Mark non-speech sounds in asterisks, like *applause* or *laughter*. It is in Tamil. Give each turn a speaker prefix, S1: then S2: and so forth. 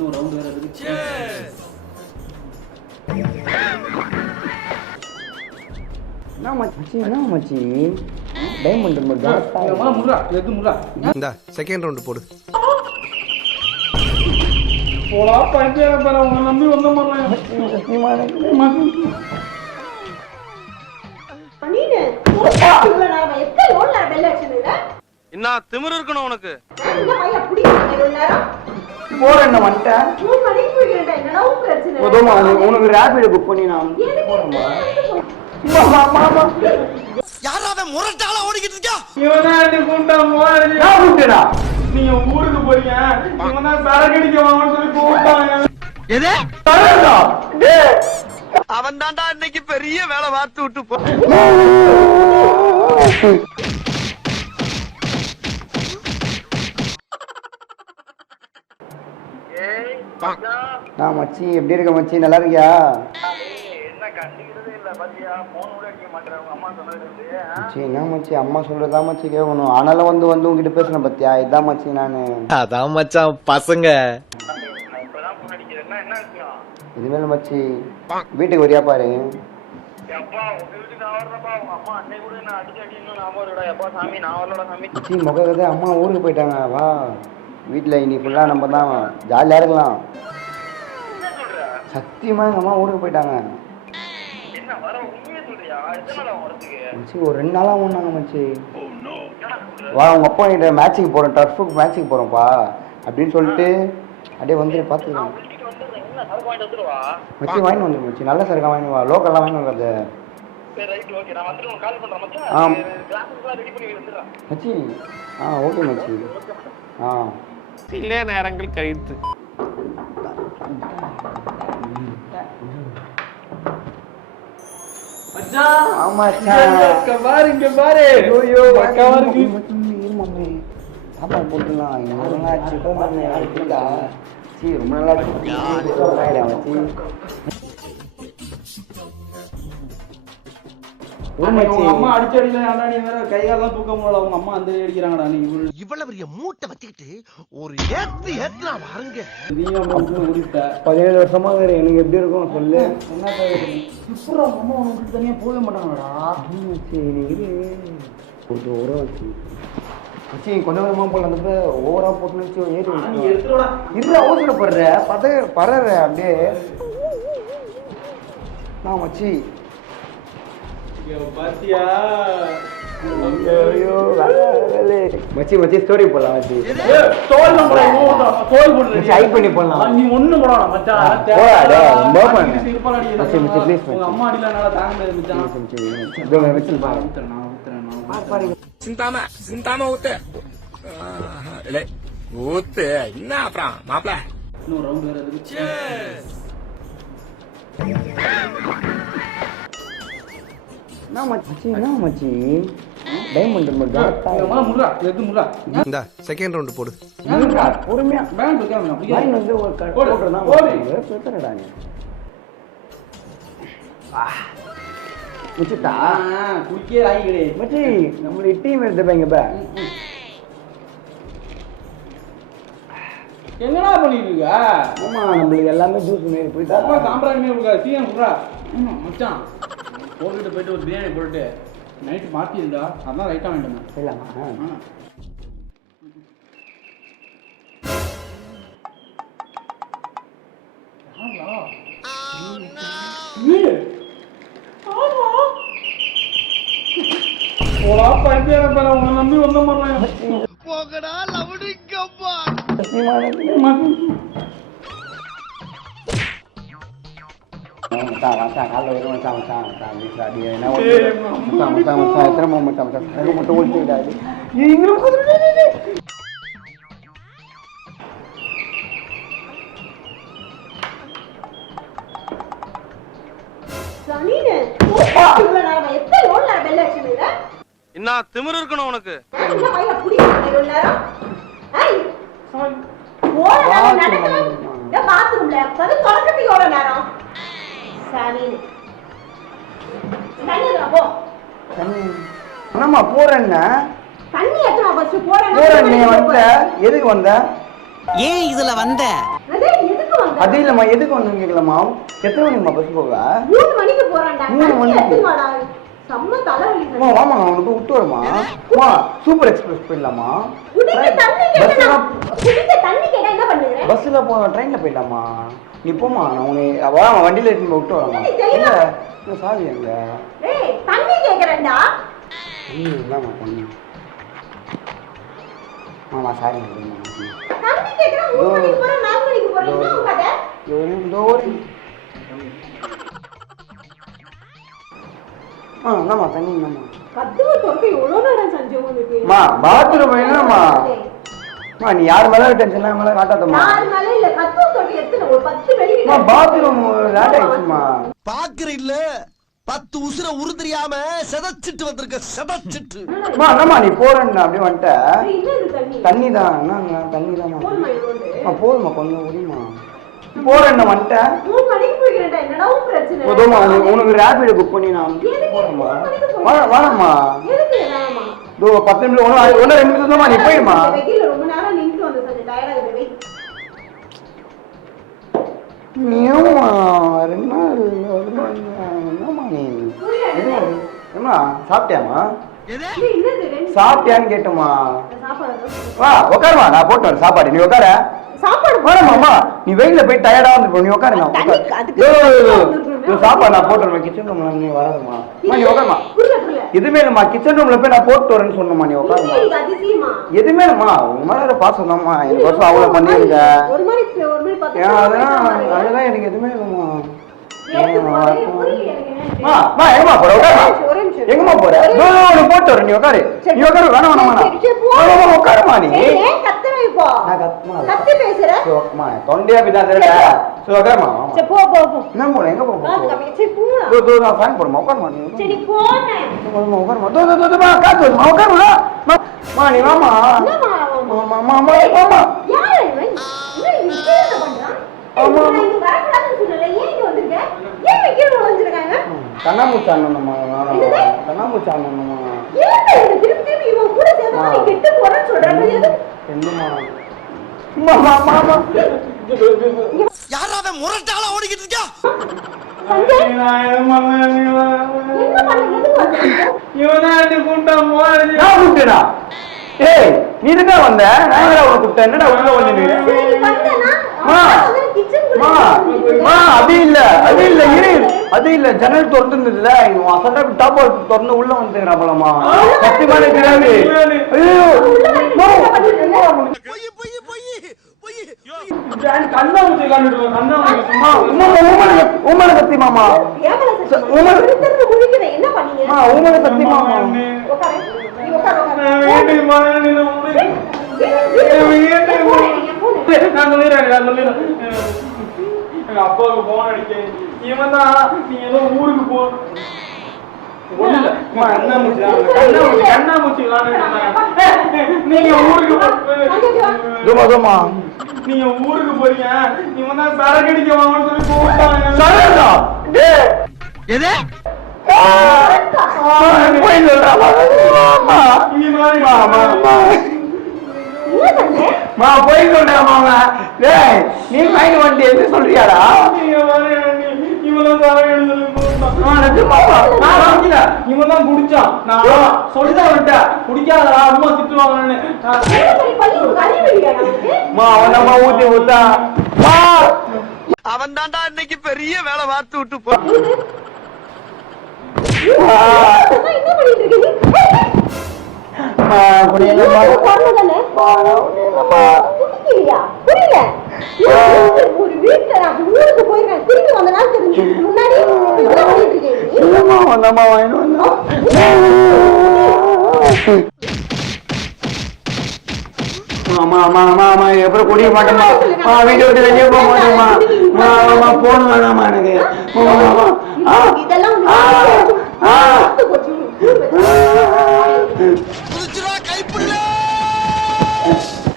S1: இன்னும் ரவுண்ட் வேற இருக்கு.
S2: என்ன மச்சி என்ன மச்சி? டைமண்ட்
S1: மா முர்ரா எது முர்ரா
S3: இந்த செகண்ட் ரவுண்டு போடு.
S1: போடா பைத்தியக்கார பேர உன்னை நம்பி வந்த மாதிரி
S4: பெல்
S3: என்ன திமிரு இருக்கணும் உனக்கு.
S2: போறேன் என்ன வந்துட்டேன்
S4: மூணு மணிக்கு போய்க்கிறேன் என்னடா உன் பிரச்சனை
S2: போதுமா உனக்கு ரேபிட் புக் பண்ணி நான் போறேன்பா மாமா மாமா
S1: இவன் தான் என்ன கூப்பிட்டா போறாரு
S2: நான் கூப்பிட்டேனா?
S1: நீங்க ஊருக்கு போறீங்க இவன் தான் சரக்கு அடிக்க வாங்கன்னு சொல்லி கூப்பிட்டாங்க.
S2: டேய்
S3: அவன் தான்டா இன்னைக்கு பெரிய வேலை பார்த்து விட்டு போ *laughs*
S2: நான் மச்சி எப்படி இருக்க மச்சி? நல்லா இருக்கியா? மச்சி என்ன மச்சி? அம்மா சொல்றதா மச்சி கேட்கணும் ஆனாலும் வந்து வந்து உங்ககிட்ட பேசுறேன் பத்தியா? இதான் மச்சி நானு.
S5: அதான் மச்சான் பசங்க.
S2: இனிமேல் மச்சி வீட்டுக்கு வரியா பாரு. மச்சி முக கதை அம்மா ஊருக்கு போயிட்டாங்க. வா. வீட்டில் இன்னைக்கு ஃபுல்லாக நம்ம தான் ஜாலியாக இருக்கலாம். சத்தியமா எங்கள் அம்மா ஊருக்கு போயிட்டாங்க. மச்சி ஒரு ரெண்டு நாளாக ஒன்றாங்க மச்சி. வா உங்க அப்பா கிட்ட மேட்ச்சுக்கு போகிறோம் டர்ஃபுக்கு மேட்ச்சுக்கு போகிறோம்ப்பா அப்படின்னு சொல்லிட்டு அப்படியே வந்து பார்த்துக்கலாம் மச்சி வாங்கி வந்துடும் மச்சி. நல்ல சரக்கா வாங்கி வா. லோக்கல்லாம் வாங்கி வராது மச்சி ஆ ஓகே மச்சி. ஆ.
S5: சில நேரங்கள் கழித்து.
S1: மச்சான்.
S2: ஆமா
S1: இங்க உங்க அம்மா அடிச்சு அடியில ஏன்டா நீ வேற கை காலெல்லாம் தூக்க முடியல. உங்க அம்மா அந்த அடிக்கிறாங்கடா நீ இவ்வளவு
S3: பெரிய மூட்டை வச்சுக்கிட்டு ஒரு ஏத்து ஏத்துனா பாருங்க
S1: நீ அப்புறம் ஓடிட்ட
S2: பதினேழு வருஷமா எனக்கு எப்படி இருக்கும் சொல்லு.
S1: என்ன உங்க அம்மா உனக்கு தனியா போகவே மாட்டாங்கடா.
S2: கொஞ்சம் ஓர வச்சு. மச்சி கொஞ்சம் கொஞ்சமா போல அந்த ஓவரா போட்டு வச்சு ஏறி வச்சு இரு அவசரப்படுற பத பறற அப்படியே. நான் வேலை. மச்சி மச்சி ஸ்டோரி போடலாம் மச்சி
S1: தோல் நம்மள தோல் போடுற
S2: பண்ணி போடலாம்.
S1: நீ ஒண்ணு போடா மச்சான்.
S2: ஆ,
S1: அதெல்லாம்
S2: போடா,
S1: தேவையில்ல.
S2: டேய், ரொம்ப
S1: அடி
S2: பண்ணு.
S1: வீசி இருப்பால அடிக்கிறா.
S2: மச்சி, மச்சி, please,
S1: உங்க
S2: மச்சி.
S1: அம்மா அடியில என்னால தாங்க முடியாது மச்சான்.
S2: மச்சி, மச்சி, இதோ வச்சு பாரு
S1: ஊத்துறேன், நான் ஊத்துறேன், நான் ஊத்துறேன்.
S2: பாரு
S6: சிந்தாம சிந்தாம ஊத்து. இல்லை ஊத்து. என்ன அப்புறம் மாப்பிள?
S1: இன்னும் round வேற இருக்கு.
S2: என்ன மச்சி என்ன மச்சி டைமண்ட்
S1: ஏய், மா, முர்ரா, எது முர்ரா?
S3: இந்த செகண்ட் ரவுண்டு போடு.
S2: பொறுமையா. வந்து ஒரு க-
S1: போடு,
S2: போட்டுருந்தான்
S1: போடு.
S2: பேசுறடா நீ. முச்சிட்டா
S1: கிடையாது.
S2: மச்சி நம்மள டீம் எடுத்துப்பாங்க இப்ப
S1: என்னடா பண்ணிட்டு இருக்க
S2: ஆமா நம்மளுக்கு எல்லாமே ஜூஸ் மாரி போயிட்டா.
S1: சாம்பிராணி இருக்கா சீன் விட்றா ஆமா மச்சான். போட்டுட்டு போயிட்டு ஒரு பிரியாணி போட்டுட்டு நைட்டு மாத்திருந்தா அதான் ரைட்டா வேண்டாம். மாதிரி
S3: போகடா லவுடிக்கப்பா
S2: மச்சான் மச்சான் காலைல வரும் மச்சான் மச்சான் மச்சான் வீட்டில் அடி என்ன மச்சான் மச்சான் மச்சான் எத்தனை மோ மச்சான் மச்சான் மட்டும்
S4: அடிச்சிருந்த
S3: என்ன திமிரு இருக்கணும் உனக்கு
S4: பாத்ரூம்ல நேரம்? வா, போ.
S2: என்னம்மா போறேன்னா
S4: தண்ணி எடுத்துட்டு வா ஃபர்ஸ்ட் போறேன்.
S2: போறேன் நீ வந்த? எதுக்கு வந்த?
S7: ஏன் இதுல வந்த.
S4: அது எதுக்கு
S2: அது இல்லம்மா எதுக்கு வந்து கேட்கலாமா எத்தனை மணிக்குமா பஸ் போவ
S4: மூணு மணிக்கு போறான்டா.
S2: மூணு
S4: தண்ணி
S2: மணிக்கு?
S4: செம்ம தலைவலி
S2: வாமா நான் உனக்கு விட்டு வரமா அம்மா சூப்பர் எக்ஸ்பிரஸ் போயிடலாமா பஸ்ல
S4: தண்ணி கேட்டா என்ன
S2: ட்ரெயினில் போயிடலாமா நீ போமா நான் உன்னை வாமா வண்டியில் எடுத்து விட்டு வரமா இல்லை இல்லை எங்க?
S4: ஏய் தண்ணி கேக்குறேன்டா.
S2: ம் இல்லாமா பொண்ணு. ஆமா சாரி
S4: தண்ணி கேக்குறேன் மூணு மணிக்கு போறேன் நாலு மணிக்கு போறேன். என்ன உன் கதை
S2: இதோ ஒரு ஆ என்னம்மா தண்ணி பாத்ரூம் நீ யார் மேலே டென்ஷன் மேலே காட்டாதம்மா. பாத்ரூம் லேட் ஆயிடுச்சுமா
S3: பாக்குற இல்ல பத்து உசுர உருதெரியாம செதச்சிட்டு வந்திருக்க செதச்சிட்டு.
S2: அம்மா என்னம்மா நீ போறேன்னு அப்படியே வந்துட்ட.
S4: தண்ணி
S2: தண்ணி? தான் என்னங்க தண்ணி தான்மா
S4: போதுமா
S2: கொஞ்சம் முடியுமா போறேன்னு வந்துட்டேன் போதுமா உனக்கு ரேபிட் புக் பண்ணி நான்? போறேம்மா. வாடம்மா இதோ பத்து நிமிஷம் ஒன்று ஒன்று ரெண்டு நிமிஷம் தான் நீ போயிடுமா. நீயும்மா ரெண்டு நாள் என்னம்மா நீ?
S4: ரெண்டு
S2: சாப்பிட்டியான்னு கேட்டோமா வா உட்காருமா நான் போட்டு சாப்பாடு. நீ உட்கார
S4: சாப்பாடு
S2: வேணாமாம்மா நீ வெயில்ல போய் டயர்டா வந்து நீ உட்காரு சாப்பாடு நான் போட்டு வரேன் கிச்சன் ரூம்ல நீ வராதம்மா. நீ உட்காருமா எதுவுமே இல்லைம்மா கிச்சன் ரூம்ல போய் நான் போட்டு வரேன்னு சொன்னம்மா நீ உட்காருமா எதுவுமே இல்லைம்மா உங்க மேல பாசம் தான்மா எனக்கு வருஷம் அவ்வளோ பண்ணிருக்க
S4: ஒரு மணிக்கு ஒரு மணி பத்து
S2: ஏன்
S4: நிமிஷம்
S2: அதெல்லாம். அதெல்லாம் எனக்கு எதுவுமே இல்லைம்மா. அம்மா, அம்மா, எங்கம்மா போற? போற? போட்டு வரேன் நீ உட்காரு. நீ உட்காரு வேணாம் வேணாம் வேணாம். உட்காருமா நீ.
S4: ஏன் கத்துற இப்போ?
S2: நான் கத்துமா?
S4: கத்தி பேசுற.
S2: அம்மா தொண்டையா பிதா தெரியல சரி உட்காருமா வாமா.
S4: சரி போ போ போ.
S2: என்ன போன எங்க போற
S4: காசு கம்மி சரி போடா
S2: இதோ, இதோ, நான் ஃபேன் போடுமா உட்காருமா நீ.
S4: சரி போனேன்
S2: உட்காருமா உட்காருமா இதோ, இதோ, இதோ, இதோ, மா, காத்து வருமா உட்காருமா மா, மா, நீ வாமா
S4: என்னம்மா
S2: மாமா மாமா மாமா
S4: யாரு இவன் என்ன இவன் கீழே என்ன பண்றான்
S2: ஆமா.
S4: நான் இங்க வரக்கூடாதுன்னு சொன்னல ஏன் இங்க வந்திருக்க? ஏன் இவன் கீழே நுழைஞ்சிருக்காங்க
S2: கண்ணாமூச்சி அண்ணனம்மா கண்ணாமூச்சி அண்ணனம்மா
S3: யாராவது முரட்டால ஓடிக்கிட்டு இருக்கா
S4: சஞ்சய் கூட்டம் பண்ண
S2: ஏய் நீ தான் வந்த. நான் என்னடா உனக்கு கூப்பிட்டேன் என்னடா உள்ள வந்து நீ
S4: சரி வந்தேனா
S2: மா. மா மா அது இல்ல அது இல்ல இரு. அது இல்ல ஜன்னல் திறந்துருந்ததுல இவன் அசண்டா டாப் திறந்து உள்ள வந்துக்கிறான் போலமா சத்தியமா எனக்கு தெரியாது ஐயோ. மா.
S3: பொய் பொய் பொய் பொய்.
S1: கண்ணாமூச்சி எங்க அப்பாவுக்கு போன் அடிக்க இவன் தான் நீ ஏதோ ஊருக்கு போ நீங்க ஊருக்கு போறீங்க. இவன் தான் சரக்கு அடிக்க வாங்கன்னு சொல்லி
S2: போய் சொல்றா மாமா
S1: நீ மாதிரி
S2: மாமா மாமா
S4: என்ன பண்ணே
S2: மா போய் சொல்றேன் மாமா டேய் நீ வாங்கி வண்டி என்ன சொல்றியாடா
S1: இவன் தான் குடிச்சான் நான் சொல்லிதான் விட்டேன் குடிக்காதடா அம்மா திட்டுவாங்கன்னு
S2: அவன் நம்ம ஊத்தி ஊத்தா
S3: அவன் தாண்டா இன்னைக்கு பெரிய வேலை பார்த்து விட்டு போ *laughs*
S4: ஒரு வீட்டுல நான் ஊருக்கு போயிருக்கேன் திரும்பி வந்த நாள் தெரிஞ்சு முன்னாடி என்ன பண்ணிட்டு இருக்கேன் நீ
S2: இல்லம்மா வந்தம்மா வாங்கிட்டு வந்தா? ஆமா ஆமா ஆமா ஆமா எப்பறம் குடிக்க மாட்டேமா ஆ வீட்டை விட்டு வெளியே போக மாட்டேமா ஆமா போன வேணாமா எனக்கு. இதெல்லாம் 啊。*laughs*
S4: 我
S2: 就